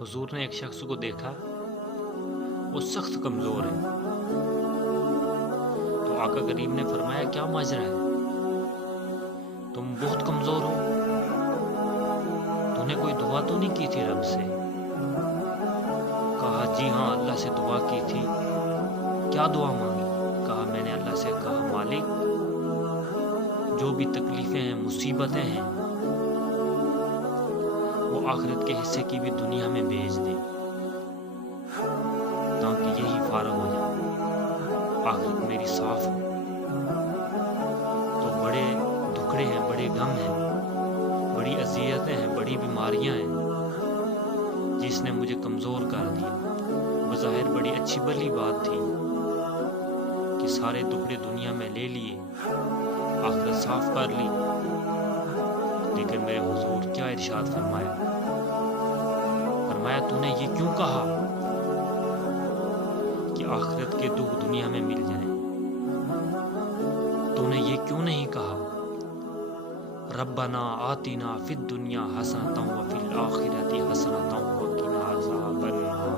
حضور نے ایک شخص کو دیکھا، وہ سخت کمزور ہے۔ تو آقا کریم نے فرمایا کیا ماجرا ہے، تم بہت کمزور ہو، تو نے کوئی دعا تو نہیں کی تھی رب سے؟ کہا جی ہاں، اللہ سے دعا کی تھی۔ کیا دعا مانگی؟ کہا میں نے اللہ سے کہا مالک جو بھی تکلیفیں ہیں، مصیبتیں ہیں، وہ آخرت کے حصے کی بھی دنیا میں بھیج دے تاکہ یہی فارغ ہو جائے، آخرت میری صاف ہو۔ تو بڑے دکھڑے ہیں، بڑے غم ہیں، بڑی اذیتیں ہیں، بڑی بیماریاں ہیں، جس نے مجھے کمزور کر دیا۔ بظاہر بڑی اچھی بھلی بات تھی کہ سارے ٹکڑے دنیا میں لے لیے، آخرت صاف کر لی، لیکن میرے حضور کیا ارشاد فرمایا؟ فرمایا تو نے یہ کیوں کہا کہ آخرت کے دکھ دنیا میں مل جائیں؟ تو نے یہ کیوں نہیں کہا ربنا آتنا فی الدنیا حسنۃ وفی الآخرۃ حسنۃ وقنا عذاب النار؟